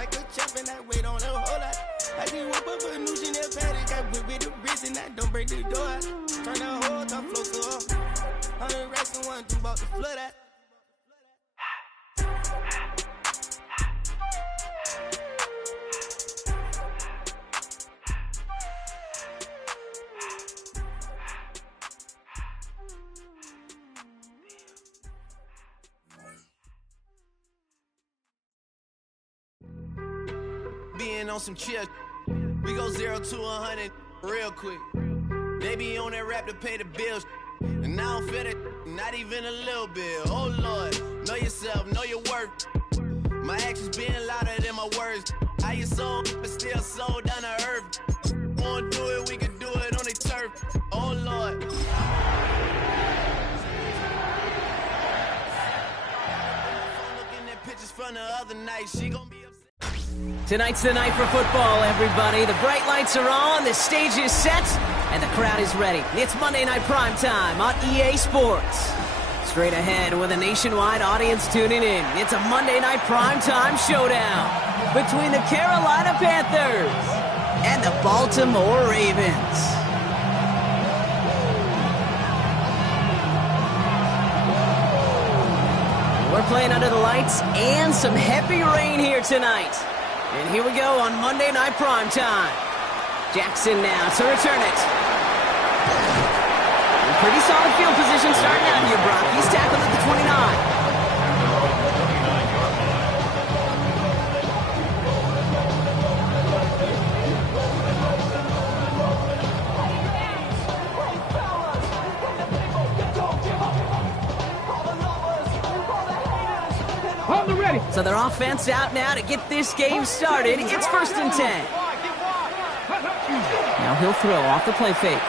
like a champ and I wait on a whole lot. I just whip up a new Chanel paddock, got whip with the wrist and I don't break the door out. Turn the whole top floor to off. 100 racks and one, two about to flood out. Being on some chill, we go 0 to 100 real quick. They be on that rap to pay the bills, and I don't feel it, not even a little bit. Oh Lord, know yourself, know your worth. My actions being louder than my words. I your soul, but still sold down to earth. Wanna do it, we can do it on the turf. Oh Lord. Looking at pictures from the other night, she gon' be upset. Tonight's the night for football, everybody. The bright lights are on, the stage is set, and the crowd is ready. It's Monday Night Primetime on EA Sports. Straight ahead with a nationwide audience tuning in, it's a Monday Night Primetime showdown between the Carolina Panthers and the Baltimore Ravens. We're playing under the lights and some heavy rain here tonight. And here we go on Monday Night Primetime. Jackson now to return it. Pretty solid field position starting out here, Brock. He's tackled at the 29. So their offense out now to get this game started. It's 1st and 10. Now he'll throw off the play fake.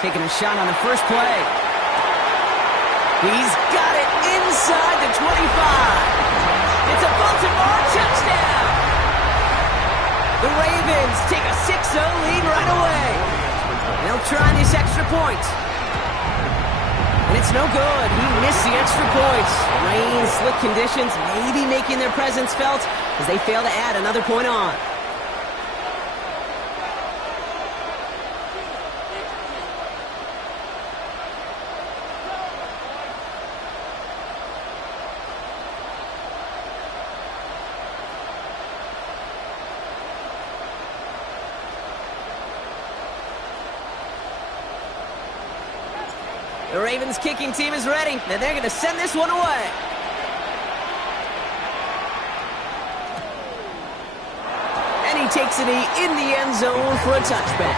Taking a shot on the first play. He's got it inside the 25. It's a Baltimore touchdown. The Ravens take a 6-0 lead right away. They'll try this extra point. And it's no good. He missed the extra points. Rain, slick conditions, maybe making their presence felt as they fail to add another point on. The Ravens kicking team is ready, and they're going to send this one away. And he takes it in the end zone for a touchback.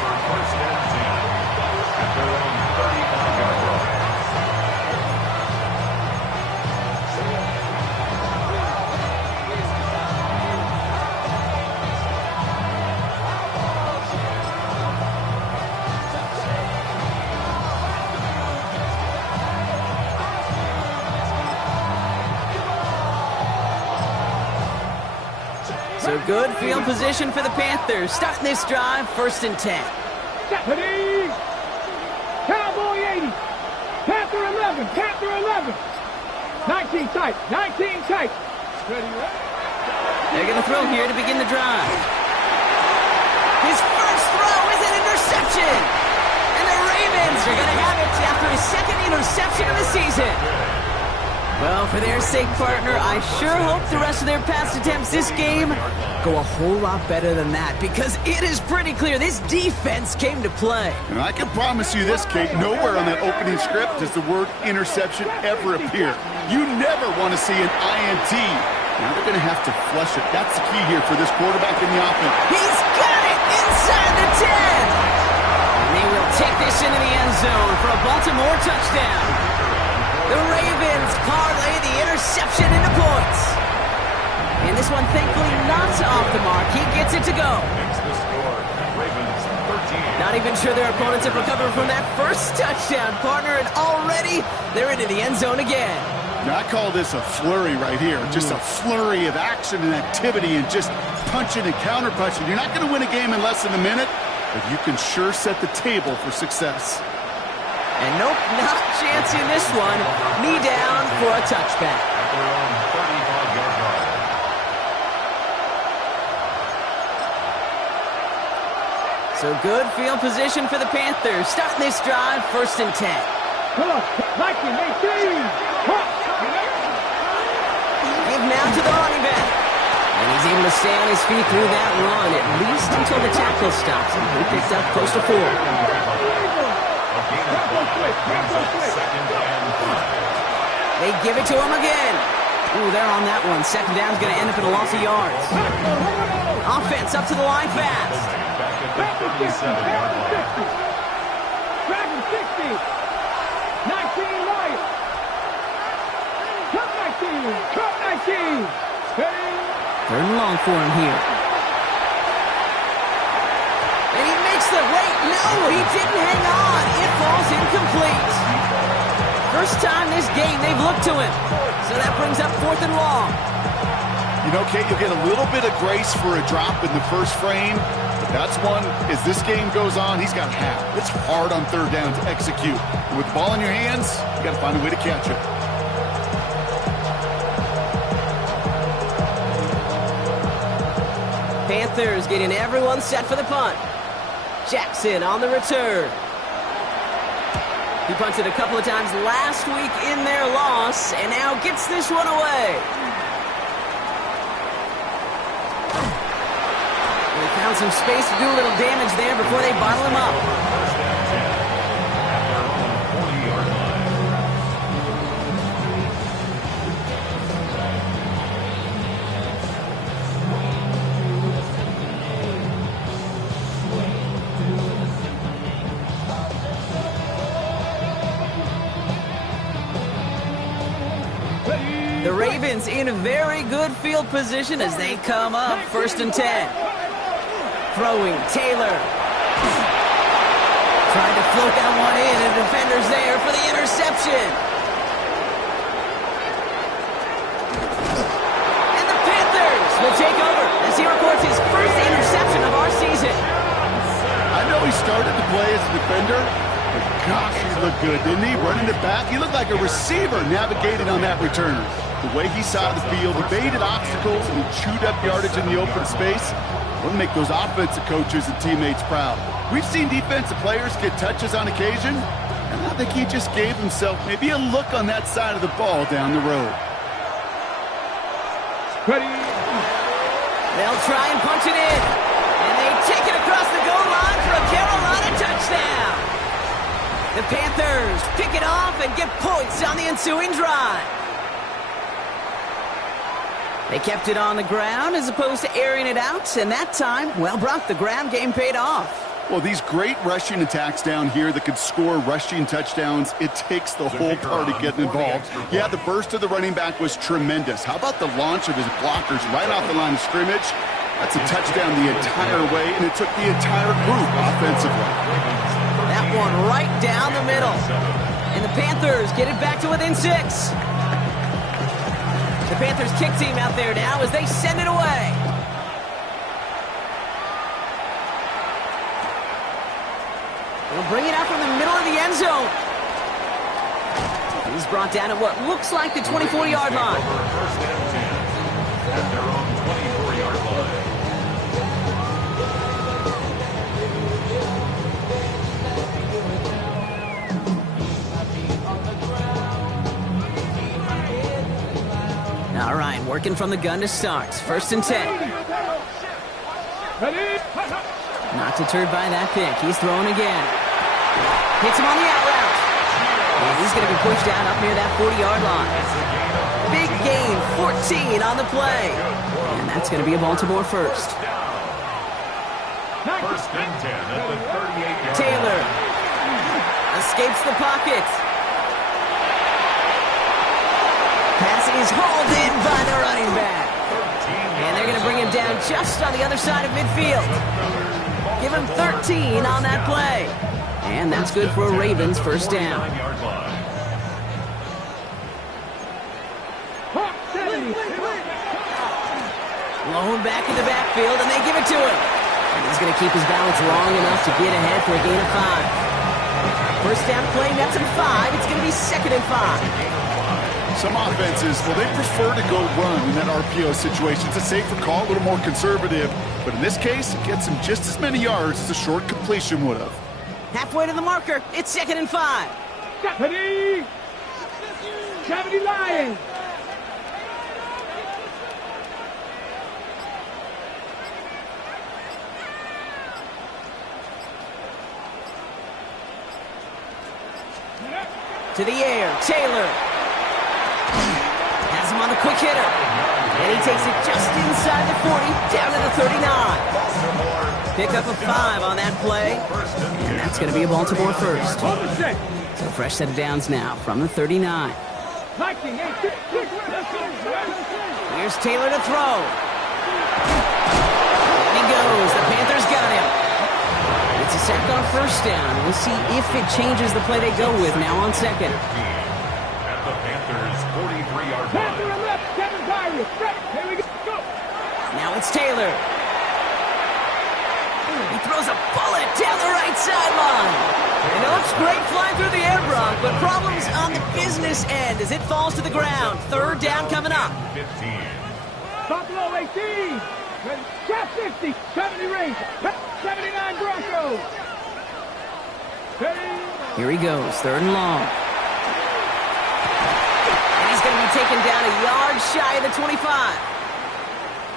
So good field position for the Panthers. Starting this drive, 1st and 10. Deputy! Cowboy 80! Panther 11! Panther 11! 19 tight! 19 tight! They're going to throw here to begin the drive. His first throw is an interception! And the Ravens are going to have it after his second interception of the season. Well, for their sake, partner, I sure hope the rest of their pass attempts this game go a whole lot better than that, because it is pretty clear this defense came to play. And I can promise you this, Kate, nowhere on that opening script does the word interception ever appear. You never want to see an INT. Now they're going to have to flush it. That's the key here for this quarterback in the offense. He's got it inside the 10. And they will take this into the end zone for a Baltimore touchdown. The Ravens parlay the interception into points. And this one, thankfully, not off the mark. He gets it to go. Not even sure their opponents have recovered from that first touchdown, partner, and already they're into the end zone again. Now, I call this a flurry right here. Just a flurry of action and activity and just punching and counter-punching. You're not going to win a game in less than a minute, but you can sure set the table for success. And nope, not chancing this one. Knee down for a touchback. So good field position for the Panthers. Starting this drive, 1st and 10. Come on, Mikey, make three. Give now to the running back. And he's able to stay on his feet through that run, at least until the tackle stops him. He picked up close to 4. They give it to him again. Ooh, they're on that one. 2nd down's going to end up in a loss of yards. Offense up to the line fast. Back to 60. Back to 60. 19 right. Cut 19. Cut 19. Ready? 3rd and long for him here. And he makes the wait. No, he didn't hang on. It falls incomplete. First time this game they've looked to him. So that brings up 4th and long. You know, Kate, you'll get a little bit of grace for a drop in the first frame. But that's one, as this game goes on, he's got to have. It's hard on 3rd down to execute. And with the ball in your hands, you got to find a way to catch it. Panthers getting everyone set for the punt. Jackson on the return. He punted a couple of times last week in their loss, and now gets this one away. They found some space to do a little damage there before they bottle him up. The Ravens in a very good field position as they come up 1st and 10. Throwing, Taylor. Trying to float that one in, and the defender's there for the interception. And the Panthers will take over as he records his first interception of our season. I know he started to play as a defender, but gosh, he looked good, didn't he? Running it back, he looked like a receiver navigating on that return. The way he saw the field, evaded obstacles, and he chewed up yardage in the open space. We'll make those offensive coaches and teammates proud. We've seen defensive players get touches on occasion, and I think he just gave himself maybe a look on that side of the ball down the road. Ready? They'll try and punch it in, and they take it across the goal line for a Carolina touchdown. The Panthers pick it off and get points on the ensuing drive. They kept it on the ground as opposed to airing it out, and that time, well, Brock, the ground game paid off. Well, these great rushing attacks down here that could score rushing touchdowns, it takes the whole party getting involved. Yeah, the burst of the running back was tremendous. How about the launch of his blockers right off the line of scrimmage? That's a touchdown the entire way, and it took the entire group offensively. That one right down the middle. And the Panthers get it back to within 6. The Panthers kick team out there now as they send it away. They'll bring it out from the middle of the end zone. He's brought down at what looks like the 24-yard line. At their own 24-yard line. All right, working from the gun to start. 1st and 10. Not deterred by that pick. He's throwing again. Hits him on the out route. And he's going to be pushed out up near that 40-yard line. Big gain, 14 on the play. And that's going to be a Baltimore first. 1st and 10 at the 38-yard line. Taylor escapes the pocket. Pass is hauled in by the running back. And they're going to bring him down just on the other side of midfield. Give him 13 on that play. And that's good for a Ravens 1st down. Blown back in the backfield, and they give it to him. And he's going to keep his balance long enough to get ahead for a gain of 5. 1st down play, that's him 5. It's going to be 2nd and 5. Some offenses, well, they prefer to go run in that RPO situation. It's a safer call, a little more conservative. But in this case, it gets him just as many yards as a short completion would have. Halfway to the marker. It's 2nd and 5. 70 Lions. To the air, Taylor. Has him on the quick hitter. And he takes it just inside the 40, down to the 39. Pick up a 5 on that play. And that's going to be a Baltimore first. So fresh set of downs now from the 39. Here's Taylor to throw. And he goes. The Panthers got him. It's a sack on first down. We'll see if it changes the play they go with now on second. At the Panthers' 43-yard line. Now it's Taylor. He throws a bullet down the right sideline. And it looks great flying through the air, Brock, but problems on the business end as it falls to the ground. 3rd down coming up. 15. Buffalo 18. Trap 50. 70 range. 79 Broncos. Here he goes. 3rd and long. And he's going to be taken down a yard shy of the 25.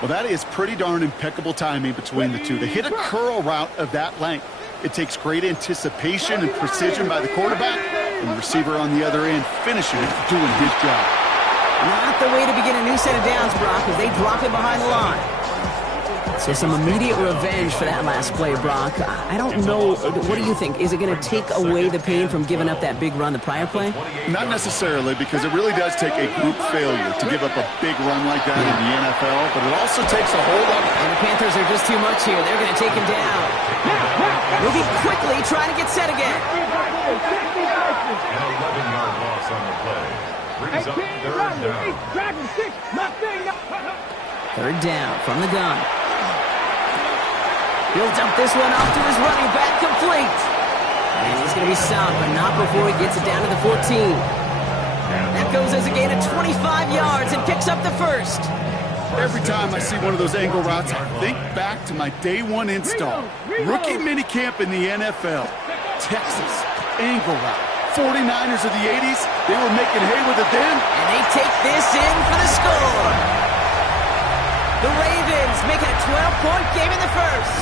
Well, that is pretty darn impeccable timing between the two. They hit a curl route of that length. It takes great anticipation and precision by the quarterback, and the receiver on the other end finishing it, doing his job. Not the way to begin a new set of downs, Brock, as they drop it behind the line. So some immediate revenge for that last play, Brock. I don't know. What do you think? Is it going to take away the pain from giving up that big run the prior play? Not necessarily, because it really does take a group failure to give up a big run like that in the NFL, but it also takes a whole lot. And the Panthers are just too much here. They're going to take him down. Moving quickly, trying to get set again. An 11-yard loss on the play. Brings up 3rd down. 3rd down from the gun. He'll dump this one off to his running back, complete. And he's going to be stopped, but not before he gets it down to the 14. That goes as a gain of 25 yards and picks up the first. Every time I see one of those angle routes, I think back to my day one install. Rookie minicamp in the NFL. Texas, angle route. 49ers of the 80s, they were making hay with it then. And they take this in for the score. The Ravens make it a 12-point game in the first.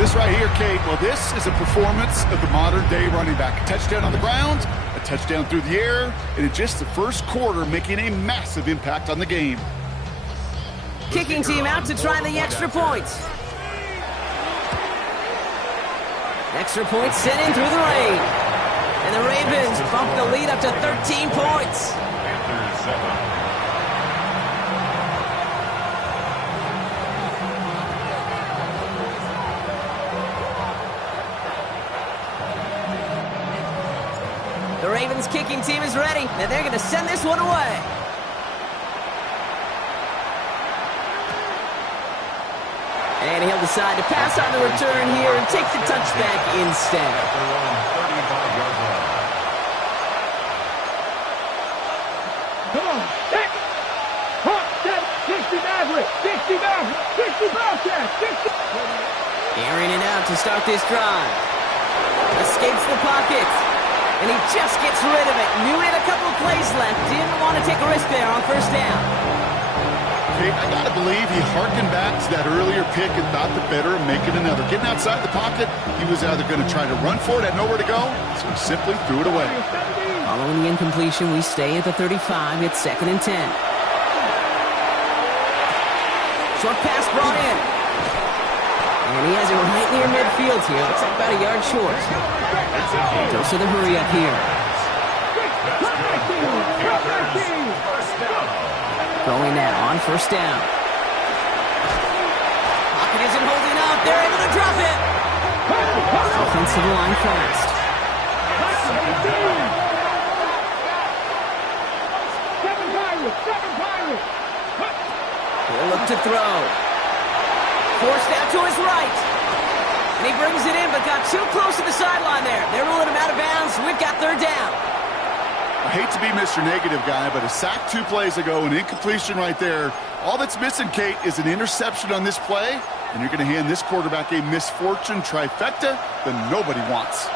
This right here, Kate, well, this is a performance of the modern-day running back. A touchdown on the ground, a touchdown through the air, and in just the first quarter, making a massive impact on the game. Kicking team out to try the extra points. Extra points sent in through the rain. And the Ravens bump the lead up to 13 points. Panthers 7. The Ravens kicking team is ready, and they're going to send this one away. And he'll decide to pass on the return here and take the touchback instead. Their own 35-yard line. Come on. 60 Maverick. 60 Maverick. 60 Bobcat. 60. Airing it out to start this drive. Escapes the pocket. And he just gets rid of it. Knew he had a couple of plays left. Didn't want to take a risk there on first down. Okay, I got to believe he harkened back to that earlier pick and thought the better of making another. Getting outside the pocket, he was either going to try to run for it, had nowhere to go, so he simply threw it away. Following the incompletion, we stay at the 35. It's 2nd and 10. Short pass brought in. And he has it right near midfield here. Looks like about a yard short. Goes to the hurry up here. Going now on first down. Pocket isn't holding up. They're able to drop it. Offensive line fast. He'll look to throw. Forced out to his right. And he brings it in, but got too close to the sideline there. They're ruling him out of bounds. We've got 3rd down. hate to be Mr. Negative guy, but a sack 2 plays ago, an incompletion right there. All that's missing, Kate, is an interception on this play, and you're going to hand this quarterback a misfortune trifecta that nobody wants.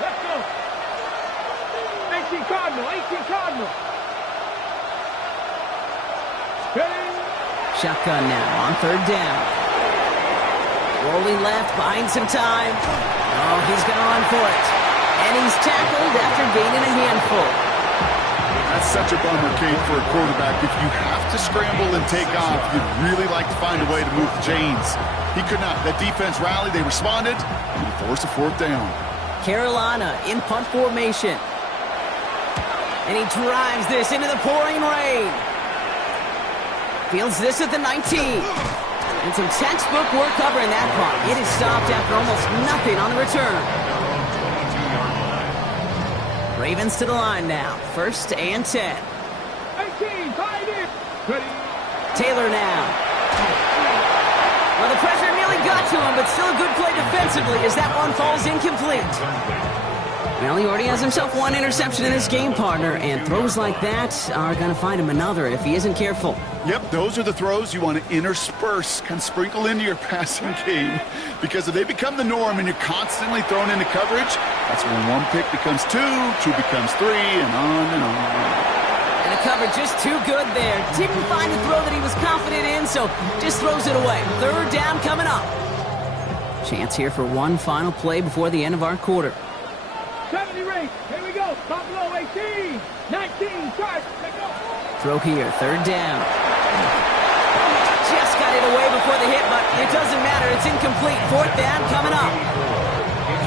Let's go. 18 Cardinal, 18 Cardinal. Shotgun now on 3rd down. Rolling left, buying some time. Oh, he's going to run for it. And he's tackled after gaining a handful. That's such a bummer, Kate, for a quarterback. If you have to scramble and take off, you'd really like to find a way to move the chains. He could not. That defense rallied, they responded, and he forced a 4th down. Carolina in punt formation. And he drives this into the pouring rain. Fields this at the 19. And some textbook work covering that punt. It is stopped after almost nothing on the return. Ravens to the line now. 1st and 10. 18, tied in. Ready. Taylor now. Well, the pressure nearly got to him, but still a good play defensively as that one falls incomplete. Well, he already has himself 1 interception in this game, partner, and throws like that are going to find him another if he isn't careful. Yep, those are the throws you want to intersperse, kind of sprinkle into your passing game, because if they become the norm and you're constantly thrown into coverage, that's when 1 pick becomes 2, 2 becomes 3, and on and on. And the coverage just too good there. Didn't find the throw that he was confident in, so just throws it away. 3rd down coming up. Chance here for one final play before the end of our quarter. 70 race. Here we go. Top low, 18. 19, charge. Let's go. Throw here, 3rd down. Just got it away before the hit, but it doesn't matter. It's incomplete. 4th down coming up.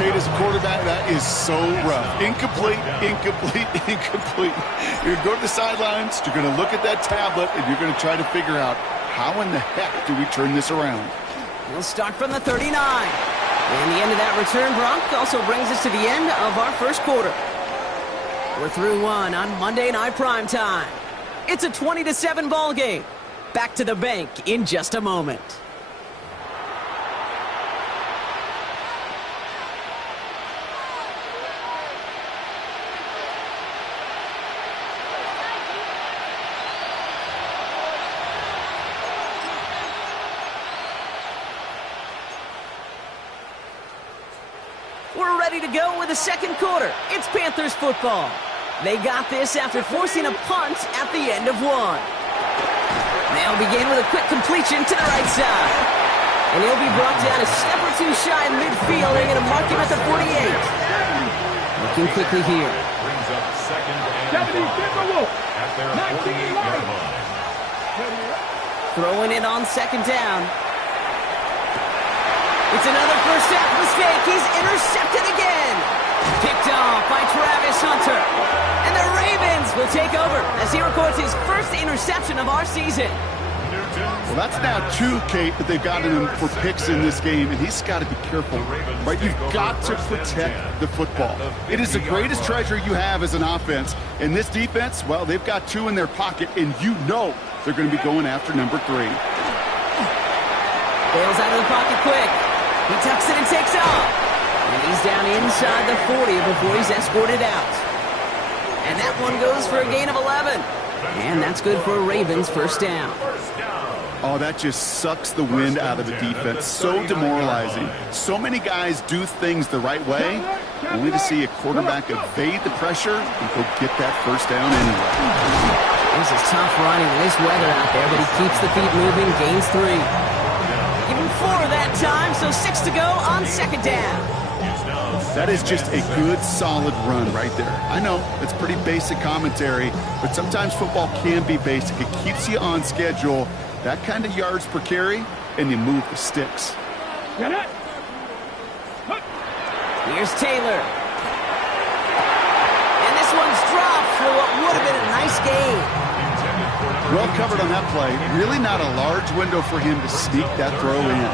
Kate, as a quarterback, that is so rough. Incomplete, incomplete, incomplete. You're going to go to the sidelines, you're going to look at that tablet, and you're going to try to figure out how in the heck do we turn this around. We'll start from the 39. And the end of that return, Bronc, also brings us to the end of our 1st quarter. We're through 1 on Monday Night Primetime. It's a 20-7 ball game. Back to the bank in just a moment. We're ready to go with the 2nd quarter. It's Panthers football. They got this after forcing a punt at the end of 1. They'll begin with a quick completion to the right side. And he'll be brought down a step or 2 shy in midfield. They're going to mark him at the 48. Looking quickly here. Brings up 2nd and 5 at their 48-yard line. Throwing it on 2nd down. It's another first half mistake. He's intercepted again. Picked off by Travis Hunter. And the Ravens will take over as he records his 1st interception of our season. Well, that's now 2, Kate, that they've gotten him for picks in this game, and he's got to be careful, right? You've got to protect the football. It is the greatest treasure you have as an offense. And this defense, well, they've got 2 in their pocket, and you know they're going to be going after number 3. Bails out of the pocket quick. He tucks it and takes off. And he's down inside the 40 before he's escorted out. And that one goes for a gain of 11. And that's good for a Ravens 1st down. Oh, that just sucks the wind out of the defense. So demoralizing. So many guys do things the right way, only to see a quarterback evade the pressure and go get that 1st down anyway. This is tough running in this weather out there, but he keeps the feet moving, gains 3. Give him 4 that time, so 6 to go on 2nd down. That is just a good, solid run right there. I know, it's pretty basic commentary, but sometimes football can be basic. It keeps you on schedule. That kind of yards per carry, and you move the sticks. Here's Taylor. And this one's dropped for what would have been a nice gain. Well covered on that play. Really not a large window for him to sneak that throw in.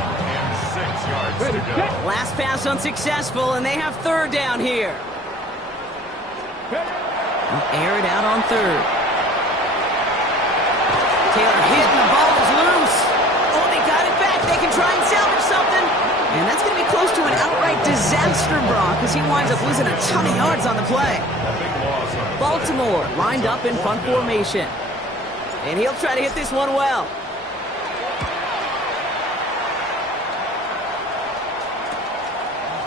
Last pass unsuccessful, and they have 3rd down here. Air it out on 3rd. Taylor hit, and the ball is loose. Oh, they got it back. They can try and salvage something. And that's going to be close to an outright disaster monster, Brock, as he winds up losing a ton of yards on the play. Baltimore lined up in front formation. And he'll try to hit this one well.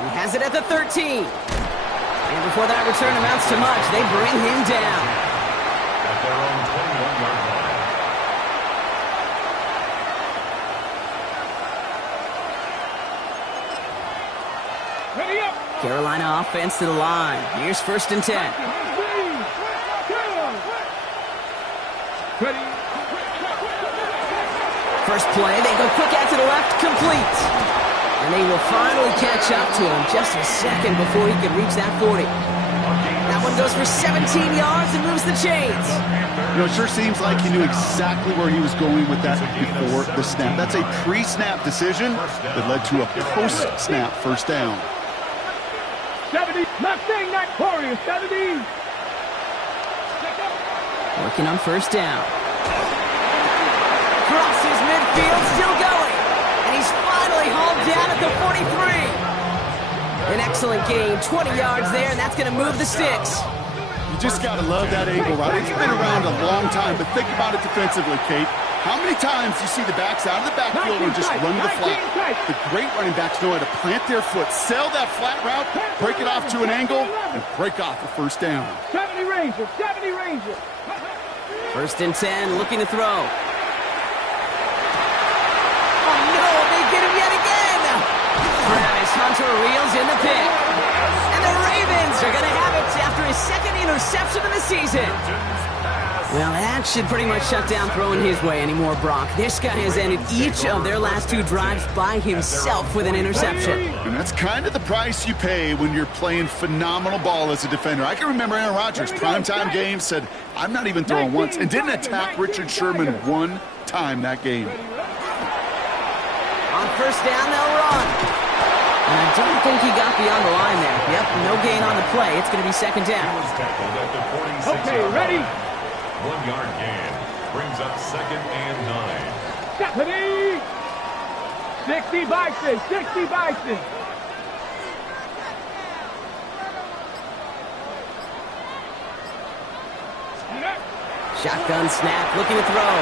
He has it at the 13. And before that return amounts to much, they bring him down. At their own 21-yard line. Ready up. Carolina offense to the line. Here's 1st and 10. Ready. First play, they go quick out to the left, complete. And they will finally catch up to him just a second before he can reach that 40. That one goes for 17 yards and moves the chains. You know, it sure seems like he knew exactly where he was going with that before the snap. That's a pre-snap decision that led to a post-snap first down. 70. Not saying that, Warriors. 70. Working on first down. Crosses midfield, still going. And he's finally hauled down at the 43. An excellent gain, 20 yards there, and that's going to move the sticks. You just got to love that angle route. It's been around a long time, but think about it defensively, Kate. How many times do you see the backs out of the backfield and just run to the flat? The great running backs know how to plant their foot, sell that flat route, break it off to an angle, and break off a first down. 70 Rangers, 70 Rangers. 1st and 10, looking to throw. Oh no, they get him yet again! Travis Hunter reels in the pick. And the Ravens are going to have it after his 2nd interception of the season. Well, that should pretty much shut down throwing his way anymore, Brock. This guy has ended each of their last 2 drives by himself with an interception. And that's kind of the price you pay when you're playing phenomenal ball as a defender. I can remember Aaron Rodgers, primetime game, said, I'm not even throwing once, and didn't attack Richard Sherman one time that game. On first down, they'll run. And I don't think he got beyond the line there. Yep, no gain on the play. It's going to be 2nd down. Okay, ready? 1-yard gain brings up 2nd and 9. 70. 60 Bison, 60 Bison. Shotgun snap, looking to throw.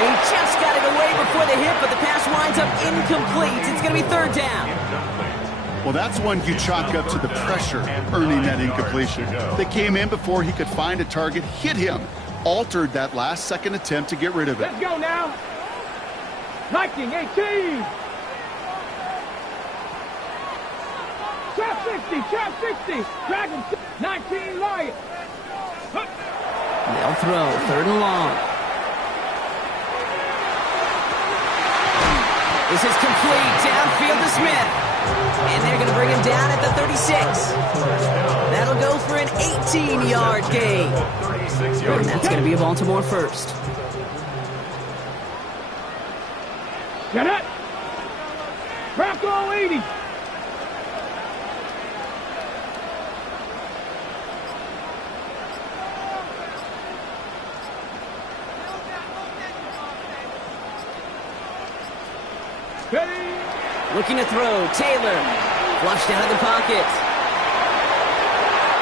And he just got it away before the hit, but the pass winds up incomplete. It's going to be 3rd down. Well, that's one you chalk up to the pressure earning that incompletion. They came in before he could find a target, hit him, altered that last 2nd attempt to get rid of it. Let's go now. Viking 18. Trap 60, trap 60. Dragon 19 Lion. They'll throw, 3rd and long. This is complete, downfield to Smith. And they're going to bring him down at the 36. That'll go for an 18-yard gain. And that's going to be a Baltimore first. Get it. Bronco 80. Ready. Looking to throw, Taylor. Flushed out of the pocket.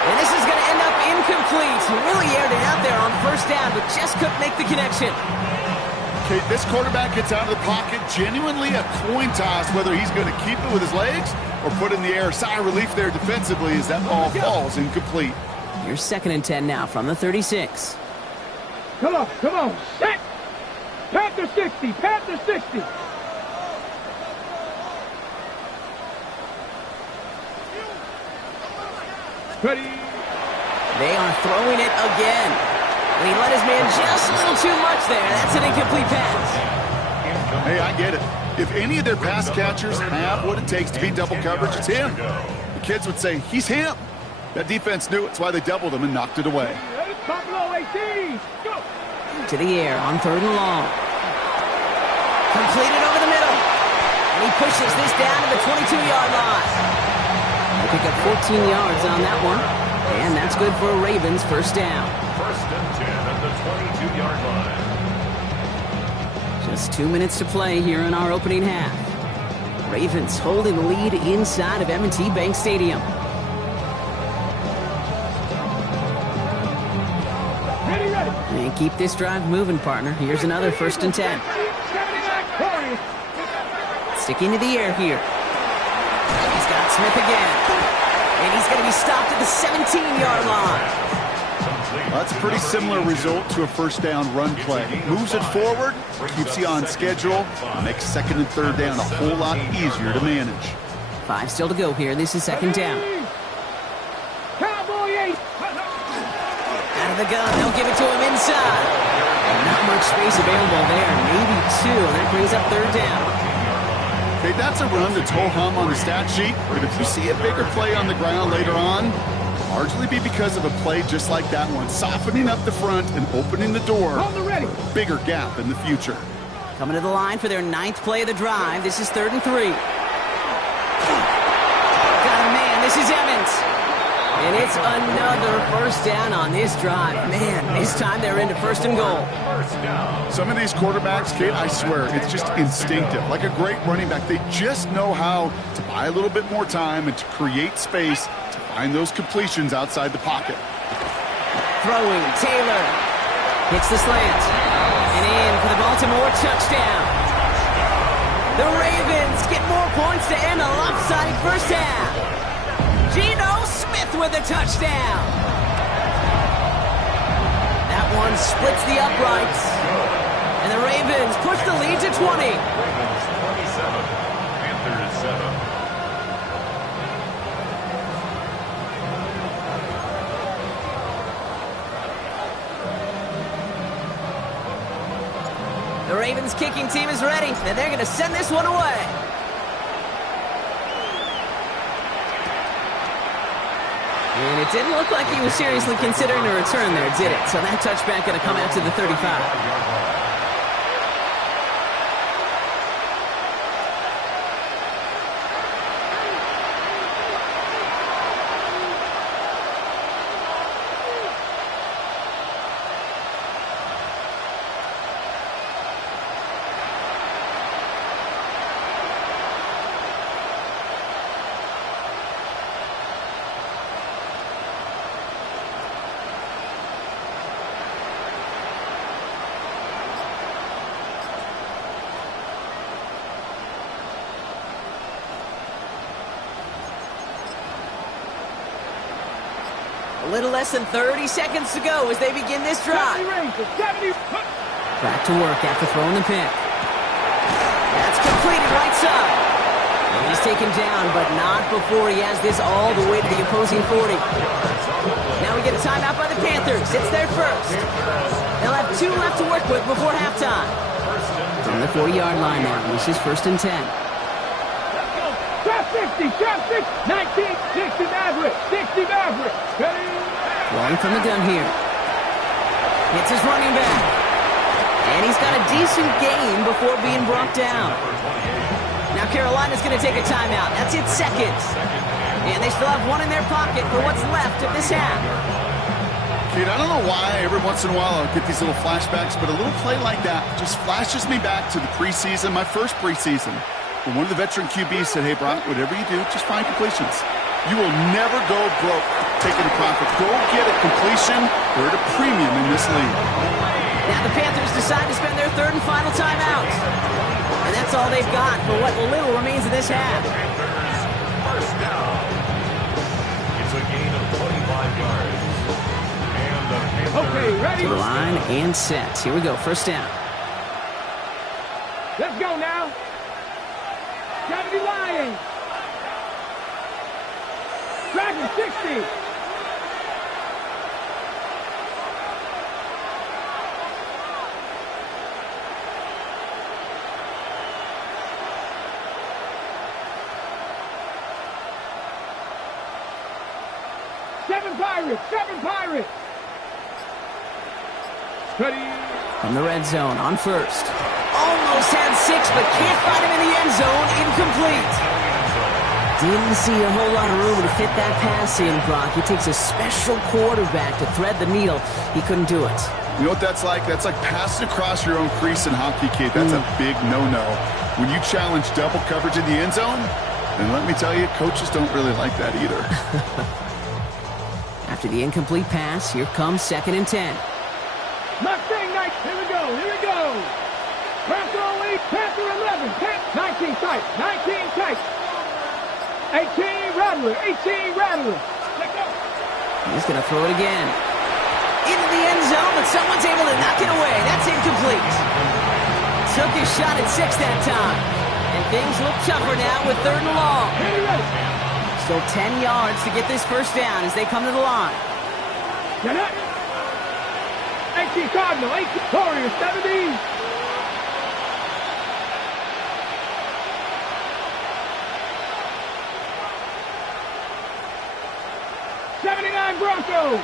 And this is going to end up incomplete. He really aired it out there on first down, but just couldn't make the connection. Okay, this quarterback gets out of the pocket, genuinely a coin toss whether he's going to keep it with his legs or put it in the air. Sigh of relief there defensively as that ball falls incomplete. Here's 2nd and 10 now from the 36. Come on, come on. Set. Panther 60, Panther 60. Ready. They are throwing it again. And he let his man just a little too much there. That's an incomplete pass. Hey, I get it. If any of their pass catchers have what it takes to beat double coverage, it's him. The kids would say, he's him. That defense knew it's why they doubled him and knocked it away. Buffalo 18. Go. To the air on 3rd and long. Completed over the middle. And he pushes this down to the 22-yard line. They pick up 14 yards on that one. And that's good for a Ravens first down. 1st and 10 at the 22-yard line. Just 2 minutes to play here in our opening half. Ravens holding the lead inside of M&T Bank Stadium. And keep this drive moving, partner. Here's another 1st and 10. Sticking to the air here. He's got Smith again. And he's going to be stopped at the 17-yard line. Well, that's a pretty similar result to a 1st down run play. Moves it forward, keeps you on schedule, makes 2nd and 3rd down a whole lot easier to manage. 5 still to go here. This is 2nd down. Out of the gun, they'll give it to him inside. Not much space available there, maybe 2, and that brings up 3rd down. Okay, that's a run that's ho-hum on the stat sheet, but if you see a bigger play on the ground later on, largely be because of a play just like that one, softening up the front and opening the door. Bigger gap in the future. Coming to the line for their 9th play of the drive. This is 3rd and 3. Got a man. This is Evans. And it's another 1st down on this drive. Man, this time they're into 1st and goal. Some of these quarterbacks, Kate, I swear, it's just instinctive. Like a great running back, they just know how to buy a little bit more time and to create space to find those completions outside the pocket. Throwing, Taylor hits the slant. And in for the Baltimore touchdown. The Ravens get more points to end a lopsided 1st half. Geno Smith with a touchdown. That one splits the uprights. And the Ravens push the lead to 20. Ravens 27, Panthers 7. The Ravens kicking team is ready, and they're going to send this one away. And it didn't look like he was seriously considering a return there, did it? So that touchback going to come out to the 35. A little less than 30 seconds to go as they begin this drive. Back to work after throwing the pick. That's completed right side. And he's taken down, but not before he has this all the way to the opposing 40. Now we get a timeout by the Panthers. It's their 1st. They'll have 2 left to work with before halftime. From the 4-yard line now, this is 1st and 10. Drop 60, drop 6, 19, 60 Maverick, 60 Maverick. Rolling from the gun here. Hits his running back. And he's got a decent gain before being brought down. Now Carolina's going to take a timeout. That's its 2nd. And they still have 1 in their pocket for what's left of this half. Kate, I don't know why every once in a while I'll get these little flashbacks, but a little play like that just flashes me back to the preseason, my first preseason. When one of the veteran QBs said, hey, Brock, whatever you do, just find completions. You will never go broke taking a profit. Go get a completion. They're at a premium in this league. Now the Panthers decide to spend their 3rd and final timeout. And that's all they've got for what little remains of this half. First down. It's a gain of 25 yards. And the Panthers. Okay, ready? To the line and set. Here we go. 1st down. Let's go now. Gotta be lying. Dragon 60. Seven Pirates. Ready. From the red zone on 1st. Almost had 6, but can't find him in the end zone. Incomplete. Didn't see a whole lot of room to fit that pass in, Brock. It takes a special quarterback to thread the needle. He couldn't do it. You know what that's like? That's like passing across your own crease in hockey, kid. That's a big no-no. When you challenge double coverage in the end zone, and let me tell you, coaches don't really like that either. After the incomplete pass, here comes 2nd and 10. Mustang Knights, here we go, here we go. Panther lead, Panther 11, 19 tight, 19 tight. 18 Rattler, 18 Rattler. Let's go. He's going to throw it again. Into the end zone, but someone's able to knock it away. That's incomplete. Took his shot at 6 that time. And things look tougher now with 3rd and long. Still 10 yards to get this first down as they come to the line. Get it. 18 Cardinal, 18 Warriors, 70. Broncos.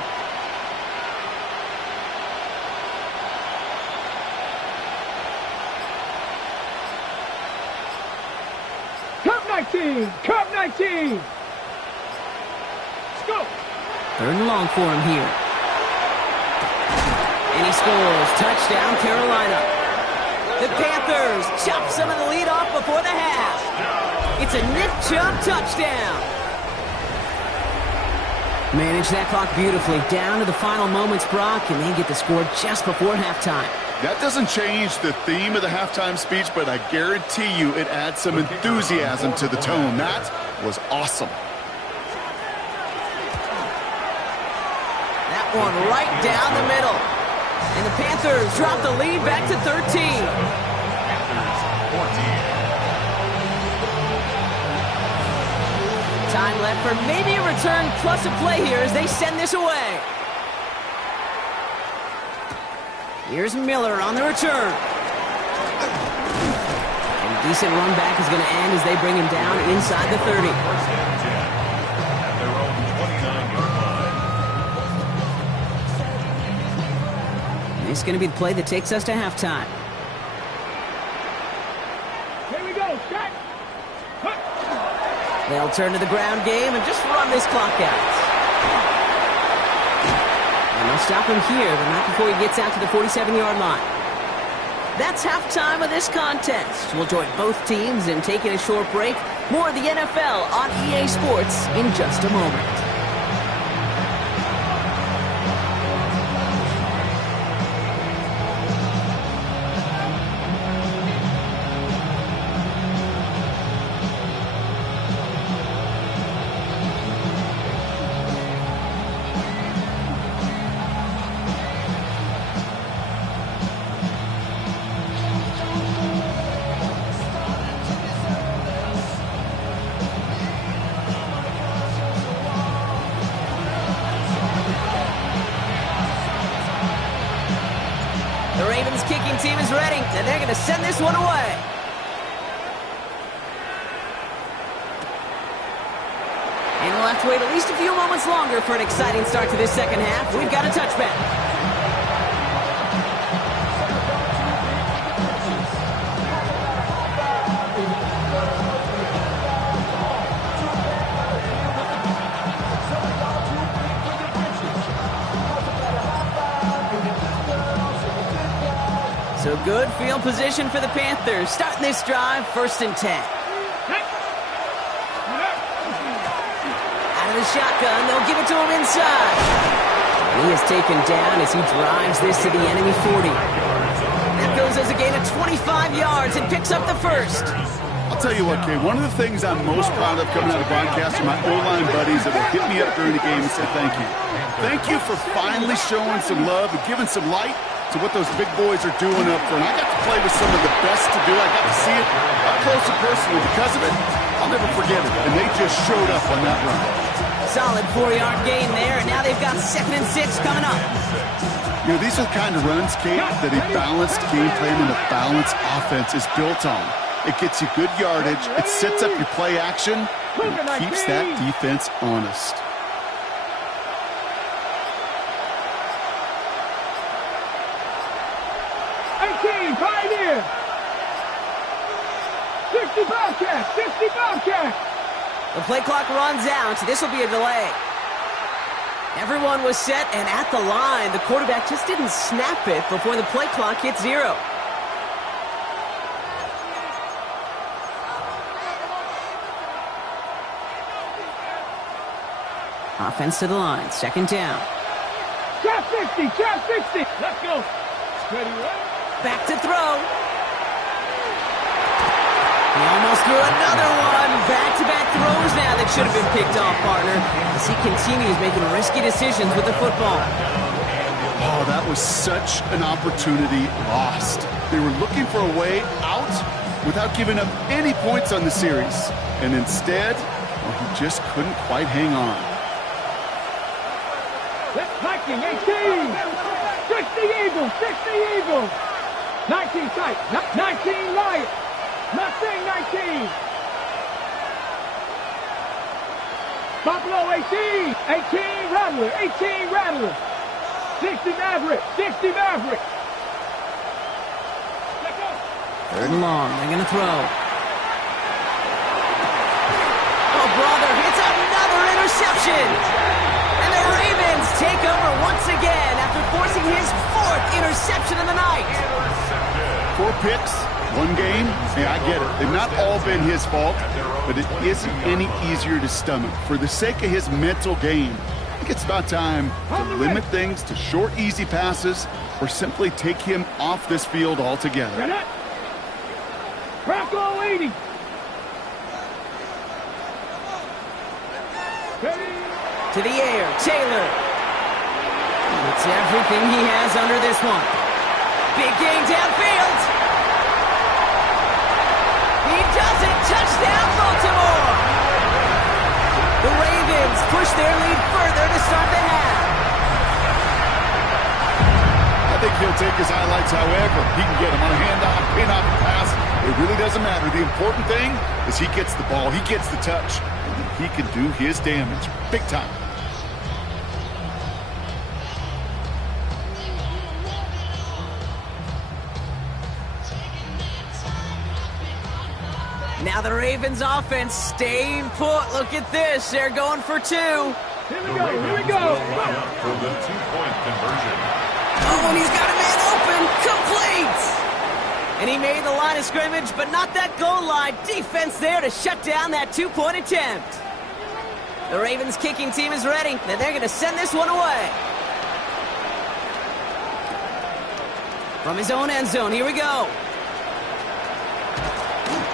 Cup 19. Cup 19. Let's go. 3rd and long for him here. And he scores. Touchdown, Carolina. The Panthers chop some of the lead off before the half. It's a Nick Chubb touchdown. Manage that clock beautifully. Down to the final moments, Brock, and they get the score just before halftime. That doesn't change the theme of the halftime speech, but I guarantee you it adds some enthusiasm to the tone. That was awesome. That one right down the middle. And the Panthers drop the lead back to 13. Panthers 14. Time left for maybe a return plus a play here as they send this away. Here's Miller on the return. And a decent run back is going to end as they bring him down inside the 30. First and 10 at their own 29-yard line. This is going to be the play that takes us to halftime. Here we go, shot. They'll turn to the ground game and just run this clock out. And they'll stop him here, but not before he gets out to the 47-yard line. That's halftime of this contest. We'll join both teams in taking a short break. More of the NFL on EA Sports in just a moment. The Ravens kicking team is ready, and they're going to send this one away. And we'll have to wait at least a few moments longer for an exciting start to this second half. We've got a touchback. So good field position for the Panthers. Starting this drive, 1st and 10. Out of the shotgun, they'll give it to him inside. He is taken down as he drives this to the enemy 40. That goes as a gain of 25 yards and picks up the first. I'll tell you what, Kay, one of the things I'm most proud of coming out of broadcast are my O-line buddies that will hit me up during the game and say thank you. Thank you for finally showing some love and giving some light to what those big boys are doing up front. I got to play with some of the best to do. I got to see it up close and personal. Because of it, I'll never forget it. And they just showed up on that run. Solid 4-yard gain there, and now they've got 2nd and 6 coming up. You know, these are the kind of runs, Kate, that a balanced game plan and a balanced offense is built on. It gets you good yardage, it sets up your play action, and it keeps that defense honest. Pioneer! 60 Bobcat! 60 Bobcat! The play clock runs out. This will be a delay. Everyone was set and at the line. The quarterback just didn't snap it before the play clock hit 0. Offense to the line. 2nd down. Trap 60, trap 60. Let's go. Steady, right? Back to throw. He almost threw another one. Back-to-back throws now that should have been picked off, partner, as he continues making risky decisions with the football. Oh, that was such an opportunity lost. They were looking for a way out without giving up any points on the series. And instead, well, he just couldn't quite hang on. That's Viking, 18. 60 Eagles, 60 Eagles. 19 tight, 19 Lions. Mustang 19. Buffalo 18. 18 Rattler, 18 Rattler. 60 Maverick, 60 Maverick. Let's go. 3rd and long. They're going to throw. Oh, brother, it's another interception. And the Ravens take over once again after forcing his 4th interception of the night. 4 picks, 1 game. Yeah, I get it. They've not all been his fault, but it isn't any easier to stomach. For the sake of his mental game, I think it's about time to limit things to short, easy passes or simply take him off this field altogether. Bronco 80. To the air, Taylor. It's everything he has under this one. Big gain downfield. He does it. Touchdown, Baltimore. The Ravens push their lead further to start the half. I think he'll take his highlights however he can get them on a handoff, pin-off, pass. It really doesn't matter. The important thing is he gets the ball, he gets the touch, and then he can do his damage big time. Now the Ravens offense staying put. Look at this. They're going for 2. Here we go, here we go. For the 2-point conversion. Oh, and he's got a man open. Complete. And he made the line of scrimmage, but not that goal line. Defense there to shut down that 2-point attempt. The Ravens kicking team is ready, and they're going to send this one away. From his own end zone, here we go.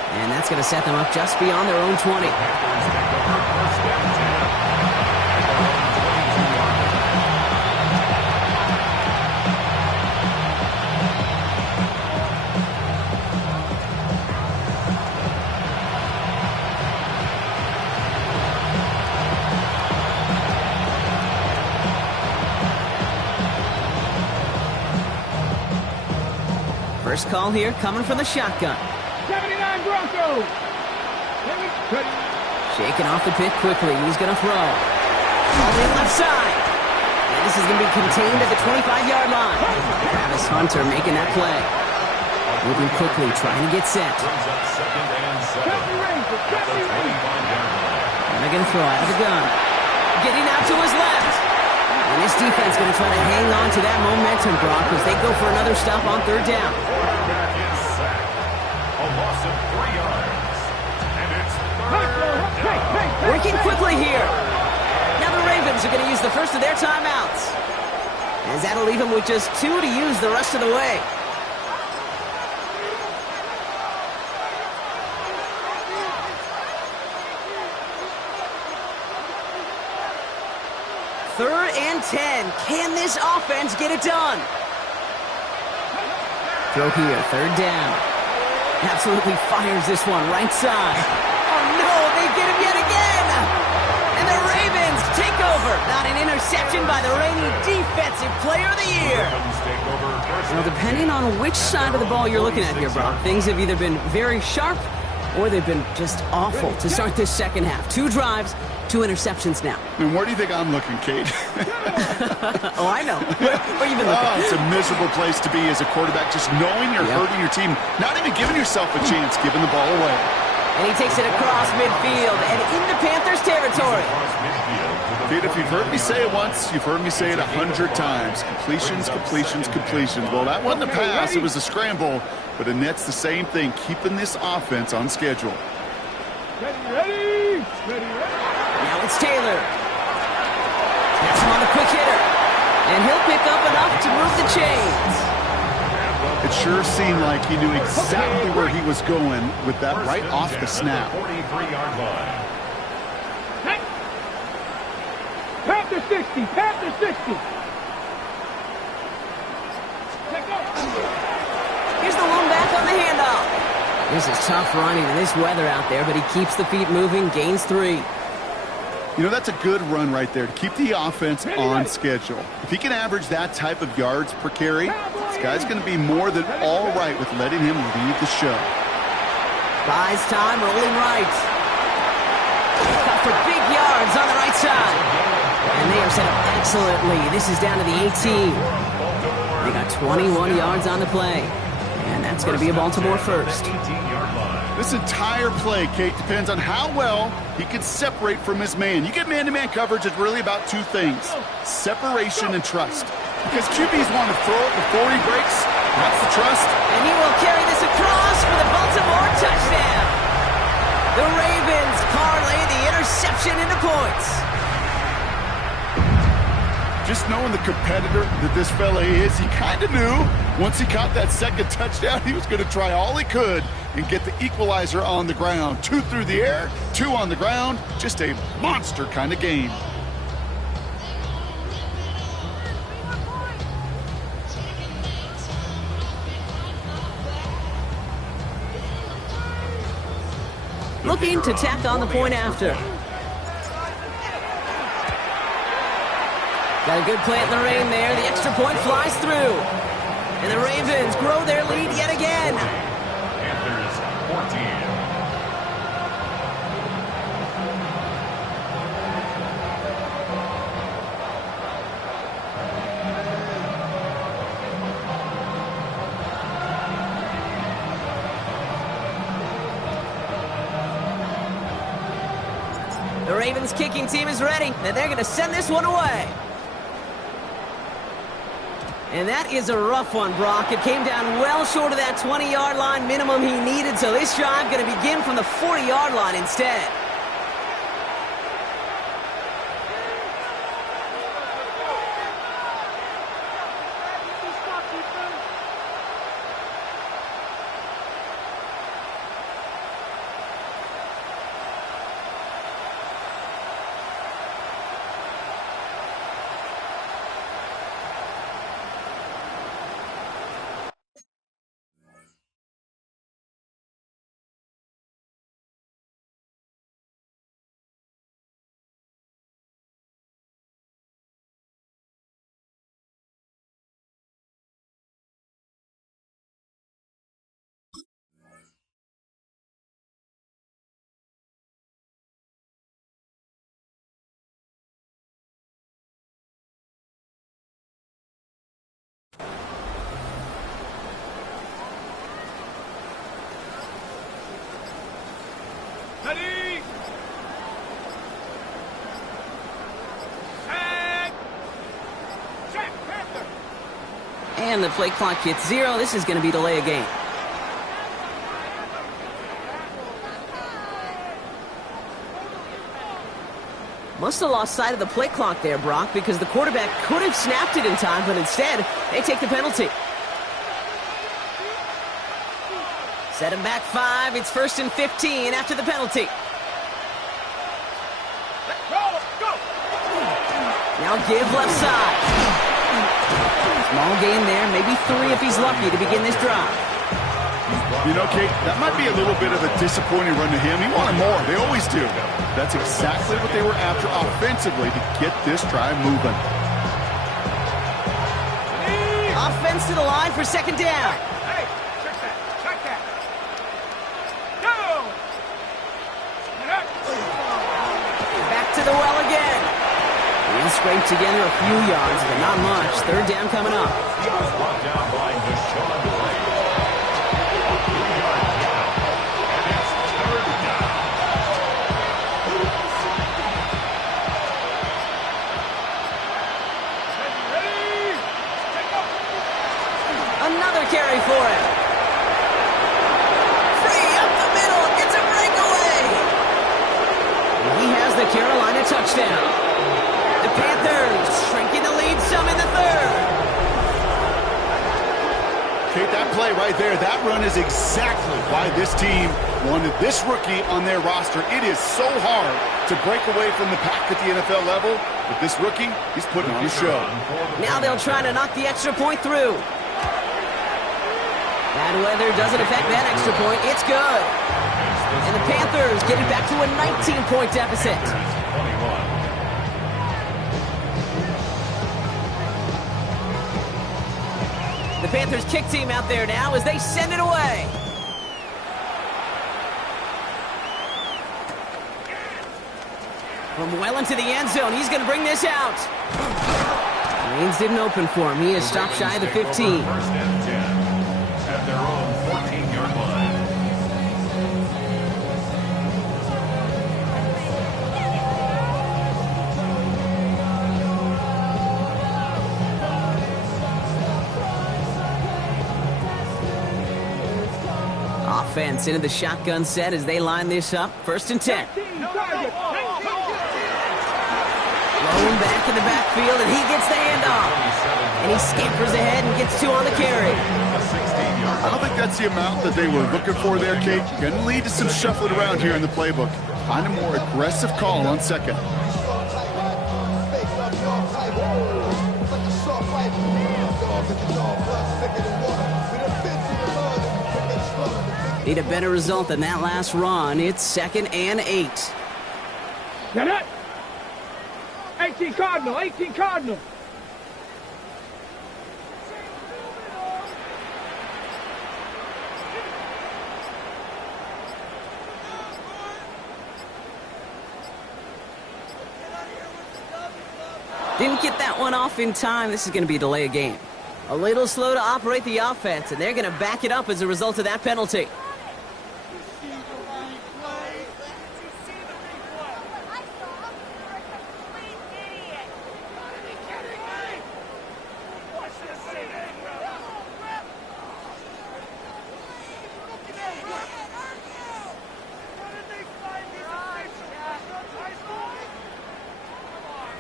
And that's going to set them up just beyond their own 20. First call here coming from the shotgun. 79 Broncos. Shaking off the pick quickly. He's going to throw. All the left side. And this is going to be contained at the 25-yard line. Travis Hunter making that play. Moving quickly, trying to get set. And they're going to throw out of the gun. Getting out to his left. And this defense is going to try to hang on to that momentum, Brock, as they go for another stop on 3rd down. a loss of 3 yards. And it's 3rd down. Working quickly here. Now the Ravens are going to use the first of their timeouts. As that'll leave them with just 2 to use the rest of the way. Third and 10. Can this offense get it done? Throw here, 3rd down. Absolutely fires this one, right side. Oh no, they get him yet again! And the Ravens take over. Not an interception by the reigning Defensive Player of the Year. Well, depending on which side of the ball you're looking at here, Brock, things have either been very sharp or they've been just awful to start this second half. 2 drives, 2 interceptions now. And where do you think I'm looking, Kate? Oh, I know. Where you been looking? Oh, it's a miserable place to be as a quarterback, just knowing you're hurting your team, not even giving yourself a chance, giving the ball away. And he takes it across midfield and into Panthers territory. Dude, if you've heard me say it once, you've heard me say it 100 times. Completions, completions, completions. Well, that wasn't a pass. It was a scramble. But Annette's the same thing, keeping this offense on schedule. Ready. Now it's Taylor. Gets him on the quick hitter. And he'll pick up enough to move the chains. It sure seemed like he knew exactly where he was going with that right off the snap. 43-yard line. Panther 60. Panther 60. Here's the one back on the handoff. This is tough running in this weather out there, but he keeps the feet moving, gains 3. You know, that's a good run right there to keep the offense on schedule. If he can average that type of yards per carry, this guy's going to be more than all right with letting him lead the show. Buys time, rolling right. Cut for big yards on the right side. And they are set up excellently. This is down to the 18. They got 21 yards on the play. And that's going to be a Baltimore first. This entire play, Kate, depends on how well he can separate from his man. You get man-to-man coverage, it's really about 2 things, separation and trust. Because QBs want to throw it before he breaks. That's the trust. And he will carry this across for the Baltimore touchdown. The Ravens parlay the interception into points. Just knowing the competitor that this fella is, he kind of knew once he caught that second touchdown, he was going to try all he could and get the equalizer on the ground. 2 through the air, 2 on the ground. Just a monster kind of game. Looking to tack on the point after. Got a good plant in the rain there. The extra point flies through. And the Ravens grow their lead yet again. Panthers 14. The Ravens kicking team is ready, and they're going to send this one away. And that is a rough one, Brock. It came down well short of that 20-yard line minimum he needed, so this drive going to begin from the 40-yard line instead. Ready. Check, Panther. And the play clock hits 0. This is going to be delay a game. Must have lost sight of the play clock there, Brock, because the quarterback could have snapped it in time, but instead, they take the penalty. Set him back 5. It's 1st and 15 after the penalty. Go. Now give left side. Small gain there, maybe 3 if he's lucky to begin this drive. You know, Kate, that might be a little bit of a disappointing run to him. He wanted more. They always do. That's exactly what they were after offensively to get this drive moving. Offense to the line for 2nd down. Hey, check that. Go. Back to the well again. He'll scrape together a few yards, but not much. 3rd down coming up. He was brought down by Deshaun Blake. 3 yards down. And it's 3rd down. Carolina touchdown. The Panthers shrinking the lead some in the third. Kate, that play right there, that run is exactly why this team wanted this rookie on their roster. It is so hard to break away from the pack at the NFL level, but this rookie, he's putting on a show. Now they'll try to knock the extra point through. Bad weather doesn't affect that extra point. It's good. And the Panthers get it back to a 19-point deficit. The Panthers kick team out there now as they send it away. From well into the end zone, he's going to bring this out. Lanes didn't open for him. He is stopped shy of the 15. First and 10 at their own 14-yard line. Offense into the shotgun set as they line this up. First and 10. Rolling back in the backfield, and he gets the handoff. And he scampers ahead and gets 2 on the carry. I don't think that's the amount that they were looking for there, Kate. Going to lead to some shuffling around here in the playbook. Find a more aggressive call on second. Need a better result than that last run. It's 2nd and 8. Get it? 18 Cardinal, 18 Cardinal. Didn't get that one off in time. This is going to be a delay of game. A little slow to operate the offense, and they're going to back it up as a result of that penalty.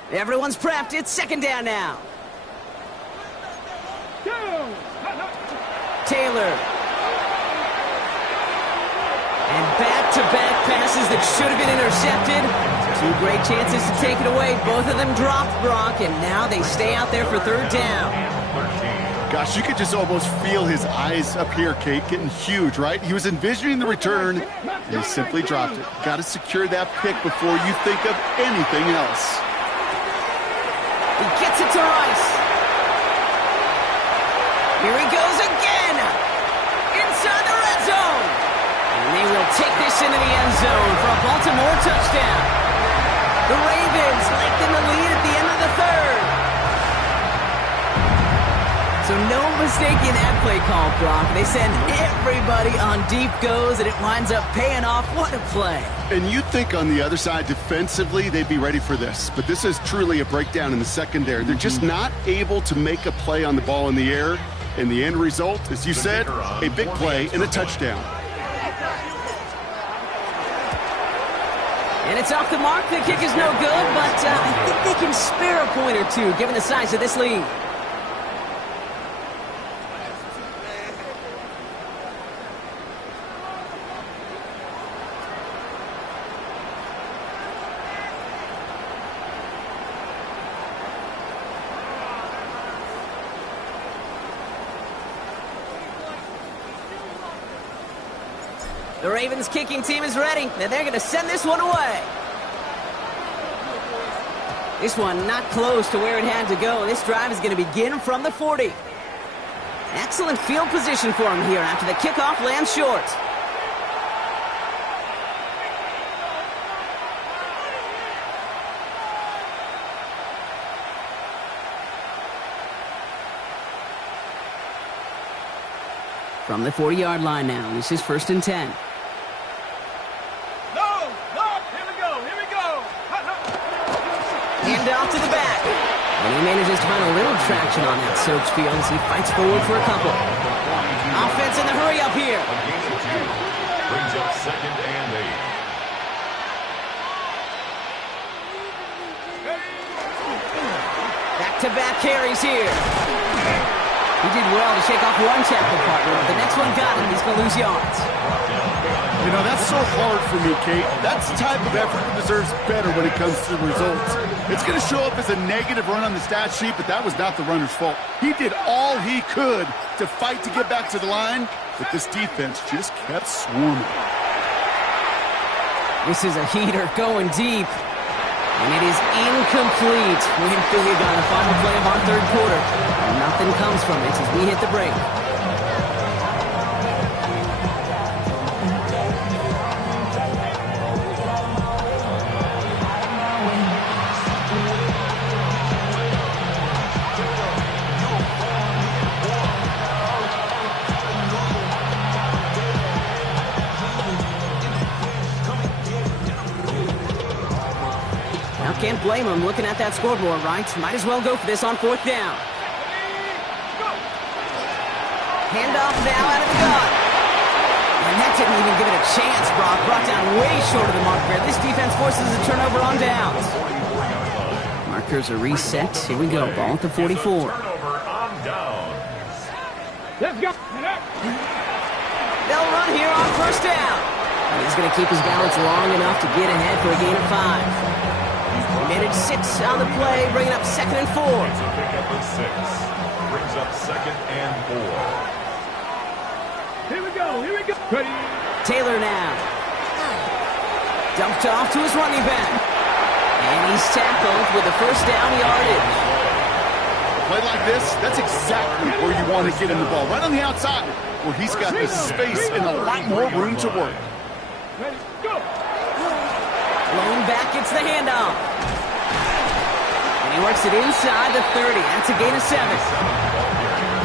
Everyone's prepped. It's 2nd down now. Taylor. And back-to-back passes that should have been intercepted. 2 great chances to take it away. Both of them dropped, Brock, and now they stay out there for 3rd down. Gosh, you could just almost feel his eyes up here, Kate, getting huge, right? He was envisioning the return, and he simply dropped it. Got to secure that pick before you think of anything else. He gets it to Rice. Here he goes again. Inside the red zone. And they will take this into the end zone for a Baltimore touchdown. The Ravens lengthen the lead at the end of the 3rd. So no mistaking that play call, Brock. They send everybody on deep goes, and it winds up paying off. What a play. And you'd think on the other side, defensively, they'd be ready for this. But this is truly a breakdown in the secondary. They're just not able to make a play on the ball in the air. And the end result, as you said, a big play and a touchdown. And it's off the mark. The kick is no good, but I think they can spare a point or two, given the size of this lead. The Ravens kicking team is ready, and they're going to send this one away. This one not close to where it had to go. This drive is going to begin from the 40. Excellent field position for him here after the kickoff lands short. From the 40-yard line now, this is 1st and 10. Hand off to the back. And he manages to find a little traction on that soaked field as he fights forward for a couple. Offense in the hurry up here. Brings up 2nd and 8. Back-to-back carries here. He did well to shake off one tackle partner. If the next one got him, he's going to lose yards. You know, that's so hard for me, Kate. That's the type of effort that deserves better when it comes to the results. It's going to show up as a negative run on the stat sheet, but that was not the runner's fault. He did all he could to fight to get back to the line, but this defense just kept swarming. This is a heater going deep. And it is incomplete. Win big on the final play of our third quarter. And nothing comes from it as we hit the break. Can't blame him looking at that scoreboard, right? Might as well go for this on fourth down. Handoff now out of the gun. And that didn't even give it a chance, Brock. Brought down way short of the mark there. This defense forces a turnover on downs. Markers are reset. Here we go. Ball at the 44. Turnover on downs. Let's go. They'll run here on first down. And he's going to keep his balance long enough to get ahead for a gain of 5. Managed 6 on the play, bringing up 2nd and 4. It's a pickup of 6. Brings up 2nd and 4. Here we go. Here we go. Ready. Taylor now. Dumped off to his running back. And he's tackled with the first down yardage. A play like this, that's exactly where you want to get him the ball. Right on the outside, where he's got the space and a lot more room to work. Ready. Go. Blown back, gets the handoff. And he works it inside the 30. That's a gain of 7.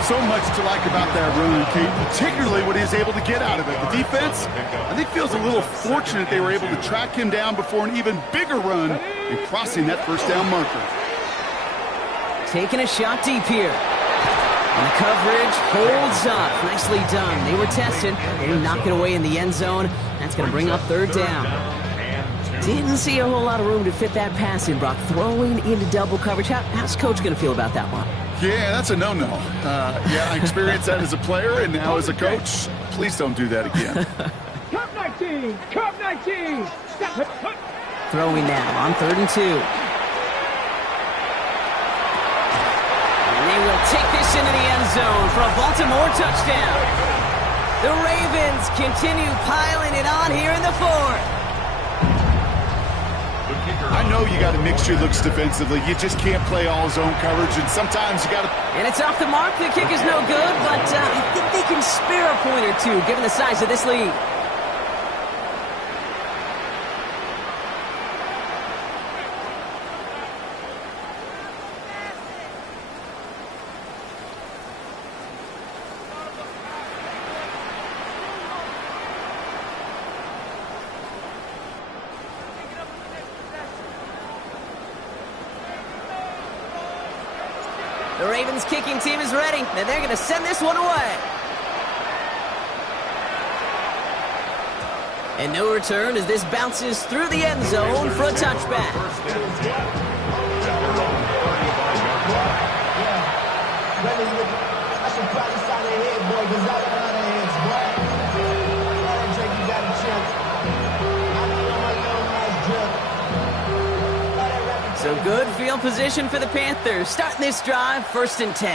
So much to like about that run, Kate, particularly what he was able to get out of it. The defense, I think, feels a little fortunate they were able to track him down before an even bigger run and crossing that first down marker. Taking a shot deep here. And the coverage holds up. Nicely done. They were tested. They knock it away in the end zone. That's going to bring up third down. Didn't see a whole lot of room to fit that pass in, Brock. Throwing into double coverage. How's Coach going to feel about that one? Yeah, that's a no-no. Yeah, I experienced that as a player and now as a coach. Please don't do that again. Cup 19. Cup 19. Throwing now on 3rd and 2. And they will take this into the end zone for a Baltimore touchdown. The Ravens continue piling it on here in the 4th. I know you got to mix your looks defensively. You just can't play all zone coverage, and sometimes you got to... And it's off the mark. The kick is no good, but I think they can spare a point or two, given the size of this lead. The Ravens kicking team is ready, and they're going to send this one away. And no return as this bounces through the end zone for a touchback. So good field position for the Panthers. Starting this drive, 1st and 10.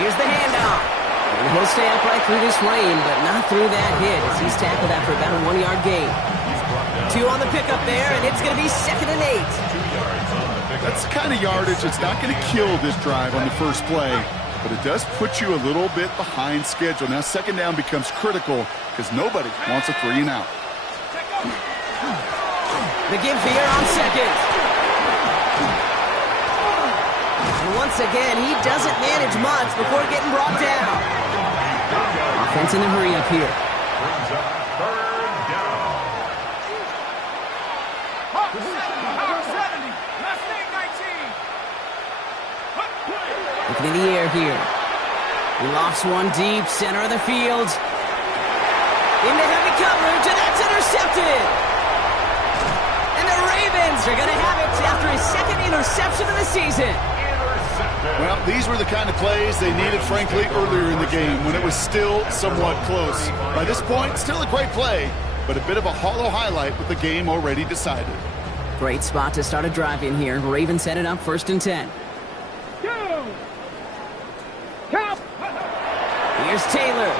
Here's the handoff. And he'll stay upright through this rain, but not through that hit as he's tackled after about a 1-yard gain. 2 on the pickup there, and it's going to be 2nd and 8. That's the kind of yardage that's not going to kill this drive on the first play, but it does put you a little bit behind schedule. Now 2nd down becomes critical because nobody wants a 3 and out. The give here on 2nd. And once again, he doesn't manage much before getting brought down. Offense in a hurry up here. Brings up 3rd down. Looking in the air here. He lost one deep, center of the field. Into heavy coverage, and that's intercepted. And the Ravens interception of the season. Well, these were the kind of plays they needed, frankly, earlier in the game when it was still somewhat close. By this point, still a great play, but a bit of a hollow highlight with the game already decided. Great spot to start a drive in here. Ravens set it up 1st and 10. Here's Taylor.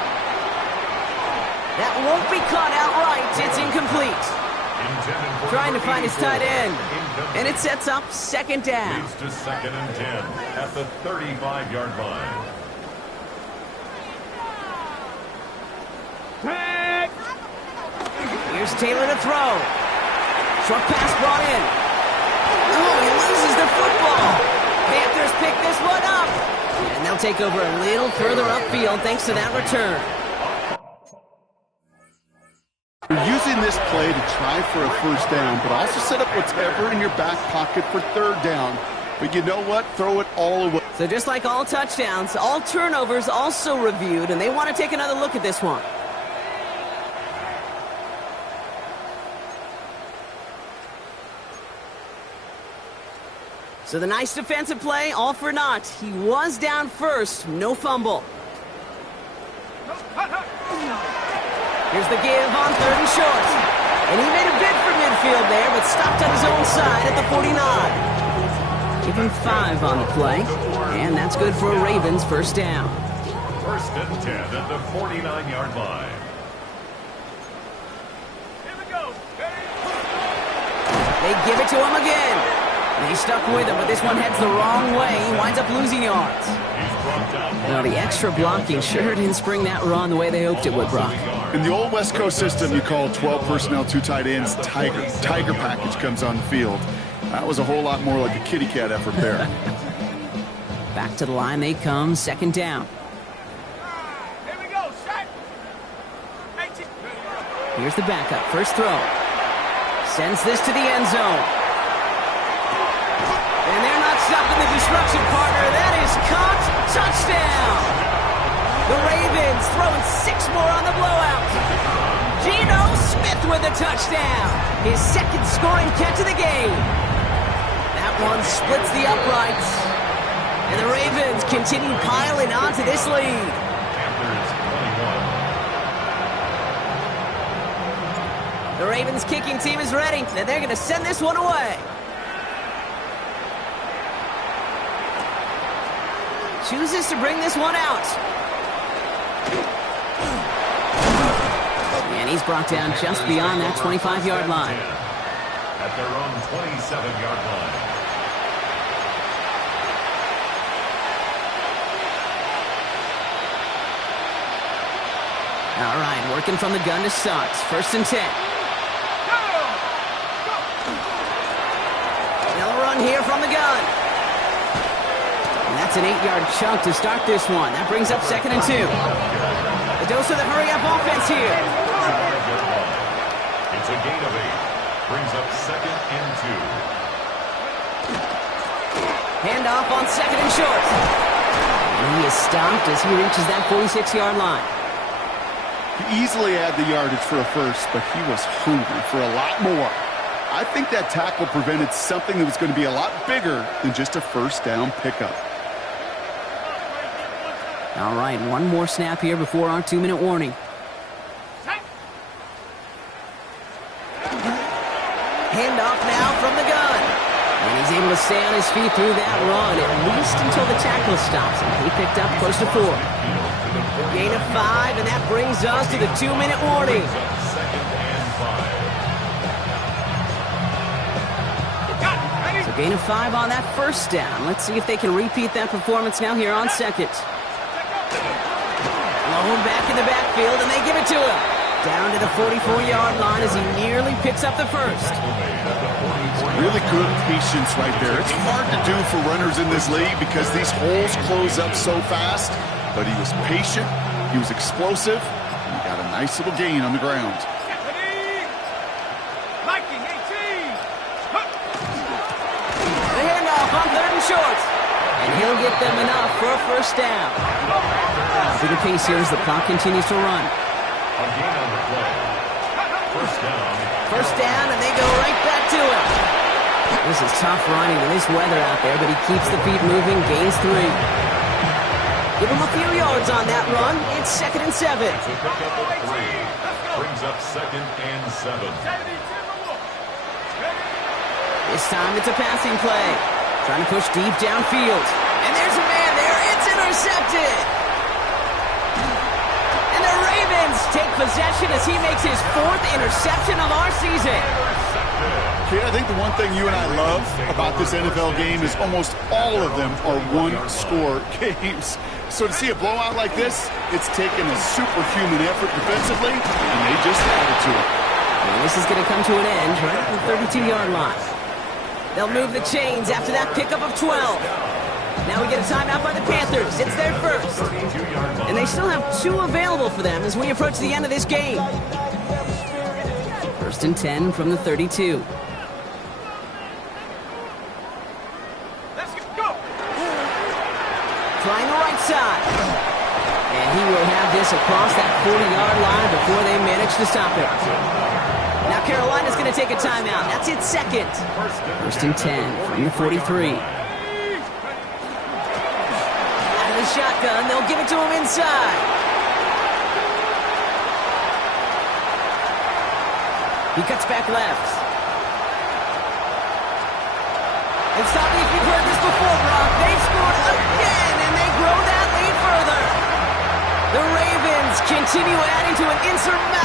That won't be caught outright. It's incomplete. Trying to find his tight end. And it sets up 2nd down. Leads to 2nd and 10 at the 35-yard line. Here's Taylor to throw. Short pass brought in. Oh, he loses the football. Panthers pick this one up. And they'll take over a little further upfield thanks to that return. You're using this play to try for a 1st down, but also set up whatever in your back pocket for 3rd down. But you know what? Throw it all away. So just like all touchdowns, all turnovers also reviewed, and they want to take another look at this one. So the nice defensive play, all for naught. He was down first, no fumble. Here's the give on 3rd and short. And he made a bid for midfield there, but stopped on his own side at the 49. Give him 5 on the play, and that's good for a Ravens 1st down. 1st and 10 at the 49-yard line. They give it to him again. And he stuck with him, but this one heads the wrong way. He winds up losing yards. Now, the extra blocking sure didn't spring that run the way they hoped it would, Brock. In the old West Coast system, you call 12 personnel, 2 tight ends, Tiger. Tiger package comes on the field. That was a whole lot more like a kitty cat effort there. Back to the line they come, 2nd down. Here we go, set. Here's the backup, 1st throw. Sends this to the end zone. And they're not stopping the destruction, partner. That is caught. Touchdown. The Ravens throwing 6 more on the blowout. Geno Smith with a touchdown. His 2nd scoring catch of the game. That one splits the uprights. And the Ravens continue piling on to this lead. The Ravens kicking team is ready, and they're going to send this one away. Chooses to bring this one out. And he's brought down just beyond that 25-yard line. At their own 27-yard line. All right, working from the gun to start. 1st and 10. Another run here from the gun. And that's an 8-yard chunk to start this one. That brings up 2nd and 2. The dose of the hurry-up offense here. It's a gain of 8. Brings up 2nd and 2. Handoff on 2nd and short. And he is stopped as he reaches that 46-yard line. He easily had the yardage for a 1st, but he was hungry for a lot more. I think that tackle prevented something that was going to be a lot bigger than just a 1st down pickup. All right, one more snap here before our 2-minute warning. Handoff now from the gun. And he's able to stay on his feet through that run, at least until the tackle stops him. He picked up close to 4. Gain of 5, and that brings us to the 2-minute warning. So gain of 5 on that 1st down. Let's see if they can repeat that performance now here on 2nd. Low back in the backfield, and they give it to him. Down to the 44-yard line as he nearly picks up the 1st. Really good patience right there. It's hard to do for runners in this league because these holes close up so fast. But he was patient, he was explosive, and he got a nice little gain on the ground. The handoff on 3rd and short. And he'll get them enough for a 1st down. Through the pace here as the clock continues to run. A gain on the play. 1st down. 1st down, and they go right back to it. This is tough running in this weather out there, but he keeps the feet moving, gains 3. Give him a few yards on that run. It's 2nd and 7. To pick up a 3. Brings up 2nd and 7. This time it's a passing play. Trying to push deep downfield. And there's a man there. It's intercepted. And the Ravens take possession as he makes his 4th interception of our season. Kate, I think the one thing you and I love about this NFL game is almost all of them are one-score games. So to see a blowout like this, it's taken a superhuman effort defensively, and they just added to it. And this is going to come to an end right at the 32-yard line. They'll move the chains after that pickup of 12. Now we get a timeout by the Panthers. It's their first. And they still have 2 available for them as we approach the end of this game. 1st and 10 from the 32. Let's go. Trying the right side. And he will have this across that 40-yard line before they manage to stop it. Now Carolina's going to take a timeout. That's its 2nd. 1st and 10 from the 43. Out of the shotgun, they'll give it to him inside. He cuts back left. And stop me if you've heard this before, Brock. They've scored again, and they grow that lead further. The Ravens continue adding to an insurmountable